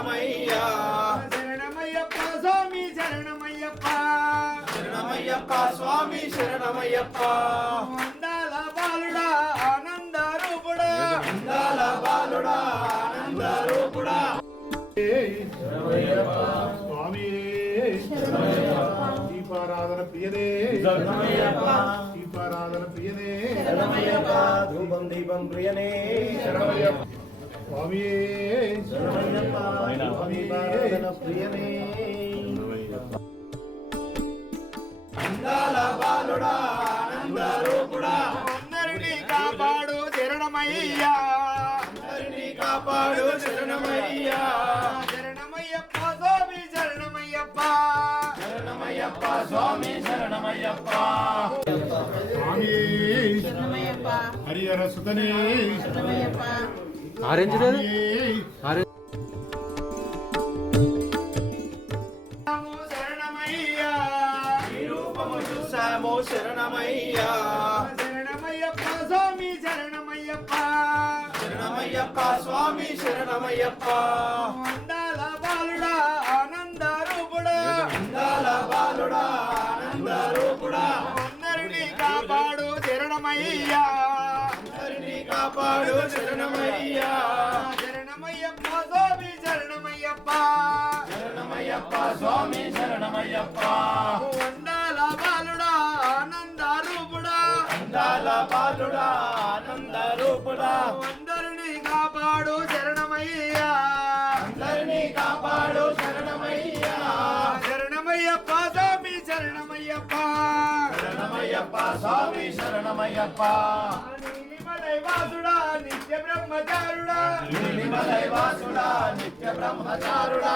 శరణమయ్యా శరణమయ్యప్ప స్వామి శరణమయ్యప్ప శరణమయ్యప్ప స్వామి శరణమయ్యప్ప అందాల బాలుడా ఆనంద రూపుడా అందాల బాలుడా ఆనంద రూపుడా స్వామి దీపారాధన ప్రియనే దీపారాధన ప్రియనే ధూపం దీపం ప్రియనే స్వామి దీపారాధన ప్రియనే అందాల బాలుడా ఆనంద రూపుడా అందరినీ కాపాడు శరణమయ్యా అందరినీ కాపాడు శరణమయ్యా శరణమయ్యప్ప స్వామి శరణమయ్యప్ప శరణమయ్యప్ప స్వామి శరణమయ్యప్ప స్వామి హరిహర సుతనే ఆరెంజ్ లేదు శరణమయ్యా ఈ రూపము చూసాము శరణమయ్యా శరణమయ్యప్ప స్వామి శరణమయ్యప్ప శరణమయ్యప్ప స్వామి శరణమయ్యప్ప అందాల బాలుడా ఆనంద రూపుడా అందాల బాలుడా ఆనంద రూపుడా అందరినీ కాపాడు శరణమయ్యా అందరినీ కాపాడు శరణమయ్యా శరణమయ్యప్ప స్వామి శరణమయ్యప్ప శరణమయ్యప్ప స్వామి శరణమయ్యప్ప అందాల బాలుడా ఆనంద రూపుడా అందాల బాలుడా ఆనంద రూపుడా అందరినీ కాపాడు శరణమయ్యా అందరినీ కాపాడు శరణమయ్యా శరణమయ్యప్ప స్వామి శరణమయ్యప్ప శరణమయ్యప్ప స్వామి శరణమయ్యప్ప నీలిమలై వాసుడా నిత్య బ్రహ్మచారుడా నీలిమలై వాసుడా నిత్య బ్రహ్మచారుడా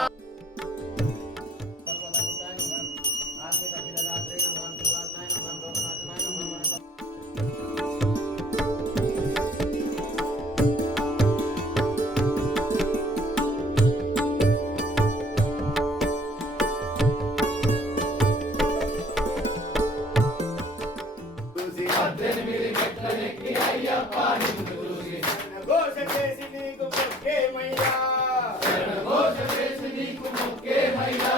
ఘోష చేసి నీకు మొక్కేమయ్యా ఘోష చేసి నీకు మొక్కేమయ్యా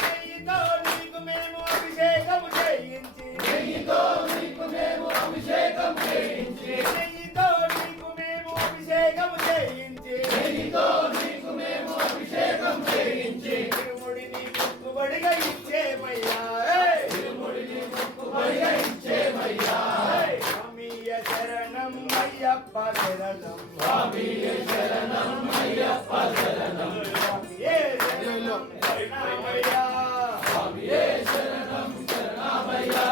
నెయ్యితో నీకు మేము అభిషేకము చేయించి నెయ్యితో నీకు మేము అభిషేకం చేయించి నెయ్యితో నీకు మేము అభిషేకము చేయించి నెయ్యితో నీకు మేము అభిషేకం చేయించి తిరుముడిని మొక్కుబడిగా ఇచ్చేమయ్యా తిరుముడిని మొక్కుబడిగా ఇచ్చేమయ్యా స్వామియ శరణం అయ్యప్ప శరణం స్వామియే శరణం అయ్యప్ప శరణం స్వామియే శరణం శరణమయ్యా స్వామియే శరణం శరణమయ్యా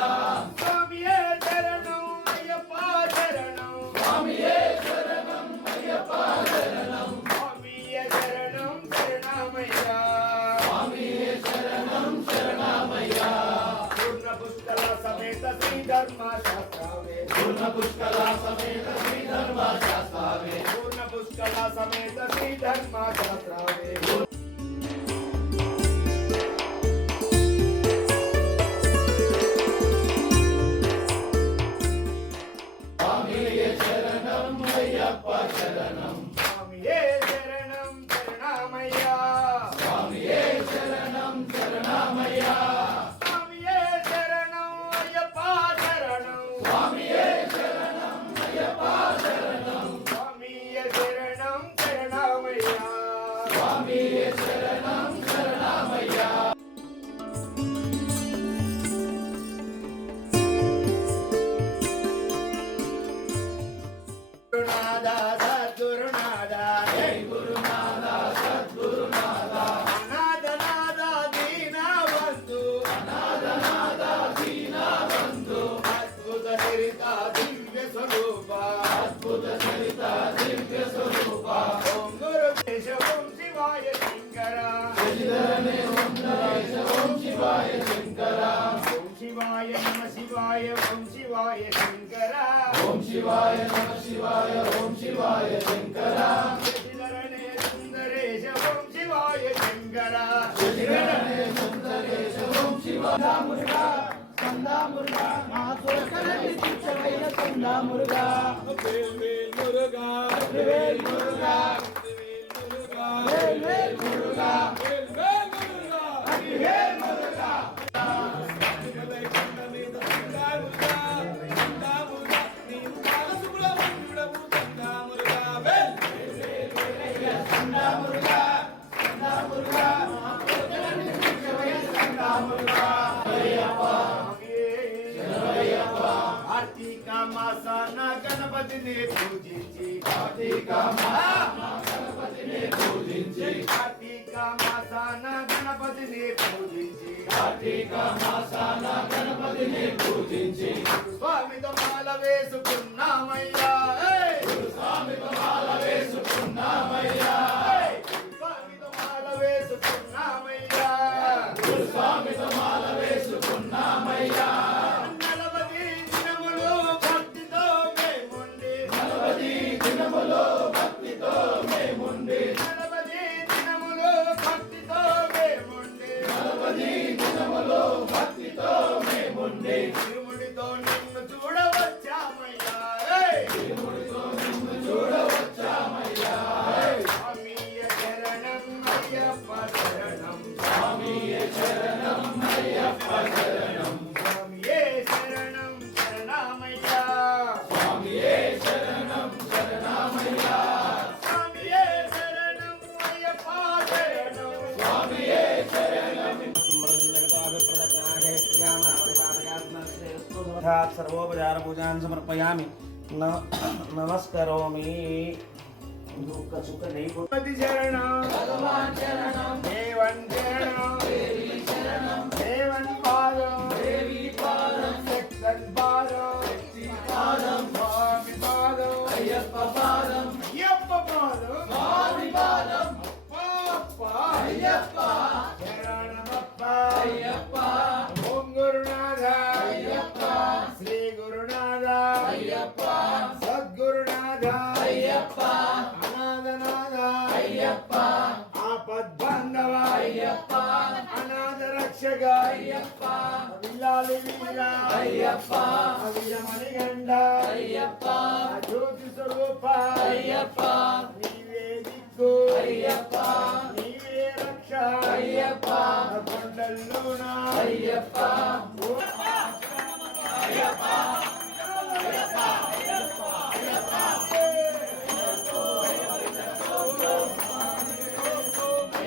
స్వామియే శరణం అయ్యప్ప శరణం స్వామియే శరణం అయ్యప్ప శరణం స్వామియే శరణం శరణమయ్యా స్వామియే శరణం శరణమయ్యా పూర్ణ పుష్కల సమేత శ్రీ ధర్మశాస్త్రవే పూర్ణ పుష్కల సమేత శ్రీ ధర్మశాస్త్రవే పూర్ణ పుష్కల సమేత శ్రీ ధర్మశాస్త్రవే స్వామియే శరణం అయ్యప్ప శరణం స్వామియే శరణం శరణమయ్యా స్వామియే శరణం శరణమయ్యా స్వామియే శరణం అయ్యప్ప శరణం స్వామియే శరణం అయ్యప్ప శరణం స్వామియే శరణం శరణమయ్యా స్వామియే శరణం శరణమయ్యా గురునాథ సద్గురునాథ జై గురునాథ సద్గురునాథ అనాథనాథ దీనబంధు అనాథనాథ దీనబంధు అద్భుత చరిత దివ్య స్వరూప అద్భుత చరిత దివ్య స్వరూప ఓం గురు కేశవం శివాయ శంకర శశిధరనే సుందరేశ ఓం శివాయ శంకర ఓం శివాయ నమ శివాయ ఓం శివాయ శంకర ఓం శివాయ నమ శివాయ ఓం శివాయ శంకర శశిధరనే సుందరేశ ఓం శివాయ శంకర శశిధరనే సుందరేశ ఓం శివాయ మురుగా కందా మురుగా మా తోకలని చిచ్చవైన కందా మురుగా వేల్ వేల్ మురుగా వేల్ మురుగా వేల్ మురుగా வேல் வேல் முருகா வேல் வேல் முருகா வேல் முருகா திருமலை கொண்ட மீது தந்தாய் முருகா தந்தா முருகா நீ பால சுப்ரமணியுடமு தந்தா முருகா வேல் வேல் வேலையா தந்தா முருகா தந்தா முருகா కార్తీక మాసాన గణపతిని పూజించి కార్తీక మాసాన గణపతిని పూజించి కార్తీక మాసాన గణపతిని పూజించి కార్తీక మాసాన గణపతిని పూజించి స్వామితో మాల వేసుకున్నామయ్యా స్వామితో మాల వేసుకున్నామయ్యా స్వామితో మాల వేసుకున్నామయ్యా స్వామితో మాల వేసుకున్నామయ్యా నలభై దినములు భక్తితో మేముండి నలభై దినములో భక్తితో మేముండి నలభై దినములు భక్తితో మేముండి నలభై దినములో భక్తితో మేముండి తిరుముడితో నిన్ను చూడవచ్చామయ్యా తిరుముడితో నిన్ను చూడవచ్చామయ్యా స్వామియ శరణం అయ్యప్ప శరణం స్వామియే శరణం అయ్యప్ప శరణం స్వామియే శరణం శరణమయ్యా స్వామియే శరణం శరణమయ్యా స్వామియే శరణం అయ్యప్ప శరణం స్వామియే శరణం सर्वोपचार पूजां समर्पयामि नमस्करोमि గణపతి శరణం భగవాన్ శరణం దేవన్ శరణం దేవి శరణం దేవన్ పాదం దేవి పాదం శక్తన్ పాదం శక్తి పాదం స్వామి పాదం అయ్యప్ప పాదం అయ్యప్ప పాదం స్వామి పాదం పాప అయ్యప్ప శరణమప్ప అయ్యప్ప ఓం గురునాథ అయ్యప్ప శ్రీ గురునాథ అయ్యప్ప సద్గురునాథ అయ్యప్ప అనాథనాథ అయ్యప్ప ఆపద్బాంధవ అయ్యప్ప అనాథ రక్షక అయ్యప్ప విల్లాలి వీర అయ్యప్ప వీరమణిగండ అయ్యప్ప జ్యోతి స్వరూప అయ్యప్ప నీవే దిక్కు అయ్యప్ప నీవే రక్ష అయ్యప్ప కొండల్లోన అయ్యప్ప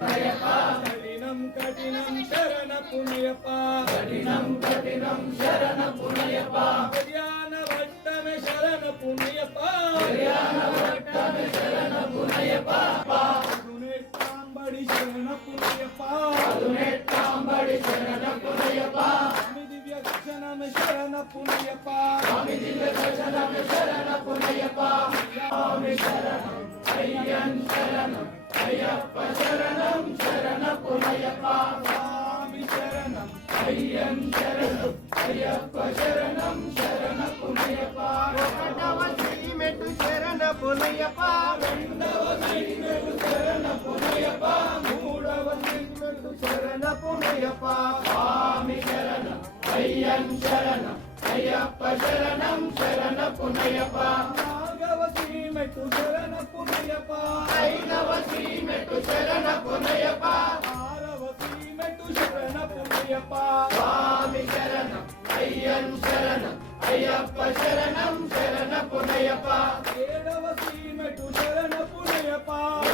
కఠినం కఠినం శరణ పుణ్యప కఠినం కఠినం శరణ పుణ్యప కళ్యాణ భట్టమే శరణ పుణ్యప కళ్యాణ భట్టమే శరణ పుణ్యప అదునెట్టాంబడి శరణ పుణ్యప అదునెట్టాంబడి శరణ పుణ్యప స్వామి దివ్య దర్శనమే శరణ పుణ్యప స్వామి దివ్య దర్శనమే శరణ పుణ్యప స్వామి శరణం అయ్యన్ శరణం అయ్యప్ప శరణం శరణ పుణ్యప స్వామి శరణం అయ్యన్ శరణం అయ్యప్ప శరణం శరణ పుణ్యప ఒకటవ శ్రీమెట్టు శరణ పునయ్యప్ప రెండవ శ్రీమెట్టు శరణ పుణ్యప మూడవ శ్రీమెట్టు శరణ పుణ్యప స్వామి శరణం అయ్యన్ శరణం అయ్యప్ప శరణం శరణ పుణ్యప నాగవ శ్రీమెట్టు శరణ పుణ్యప ఐదవ శ్రీమెట్టు శరణ పుణ్యప ఆరవ శ్రీమెట్టు శరణ పుణ్యప స్వామి శరణం అయ్యన్ శరణం అయ్యప్ప శరణం శరణ పుణ్యప ఏడవ శ్రీమెట్టు శరణ పుణ్యప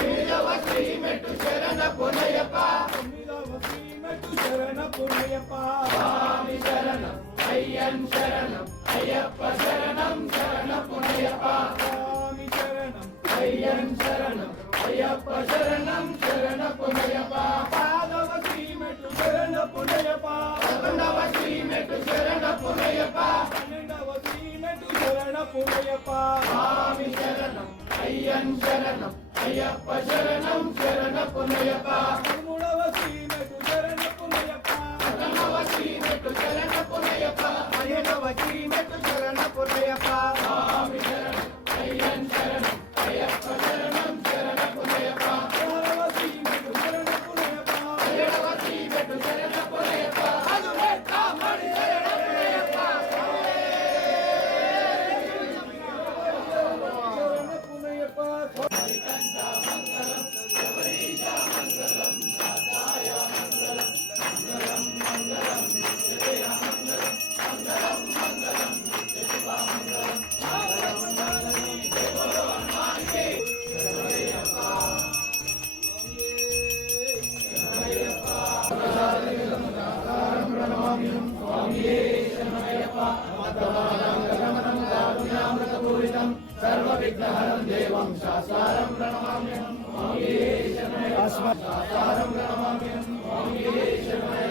ఏడవ శ్రీమెట్టు శరణ పుణ్యప తొమ్మిదవ శ్రీమెట్టు శరణ పుణ్యప స్వామి శరణం అయ్యన్ శరణం అయ్యప్ప శరణం శరణ పుణ్యప స్వామి శరణం అయ్యన్ శరణం అయ్యప్ప శరణం శరణ పుణ్యప పాదవ శ్రీమెట్టు శరణ పుణ్యప పదకొండవ శ్రీమెట్టు శరణ పుణ్యప పన్నెండవ శ్రీమెట్టు శరణ పుణ్యప స్వామి శరణం అయ్యన్ శరణం అయ్యప్ప శరణం శరణ పుణ్యప పదమూడవ శ్రీమెట్టు శరణ పుణ్యప పదకొండవ శ్రీమెట్టు శరణ పుణ్యప పదిహేడవ శ్రీమెట్టు శరణ పుణ్యప స్వామి శరణం అయ్యన్ శరణం అయ్యప్ప శరణం శరణ పుణ్యప పదహారవ శ్రీమెట్టు శరణ పుణ్యప పదిహేడవ శ్రీమెట్టు శరణ పుణ్యప అదునెట్టాంబడి శరణ పుణ్యప శరణ పుణ్యప హరికంఠ మంగళం విఘ్నహరం దేవం శాస్త్రారం ప్రణమామ్యహం. ఓం వీరేశమయ శాస్త్రారం ప్రణమామ్యహం. ఓం వీరేశమయ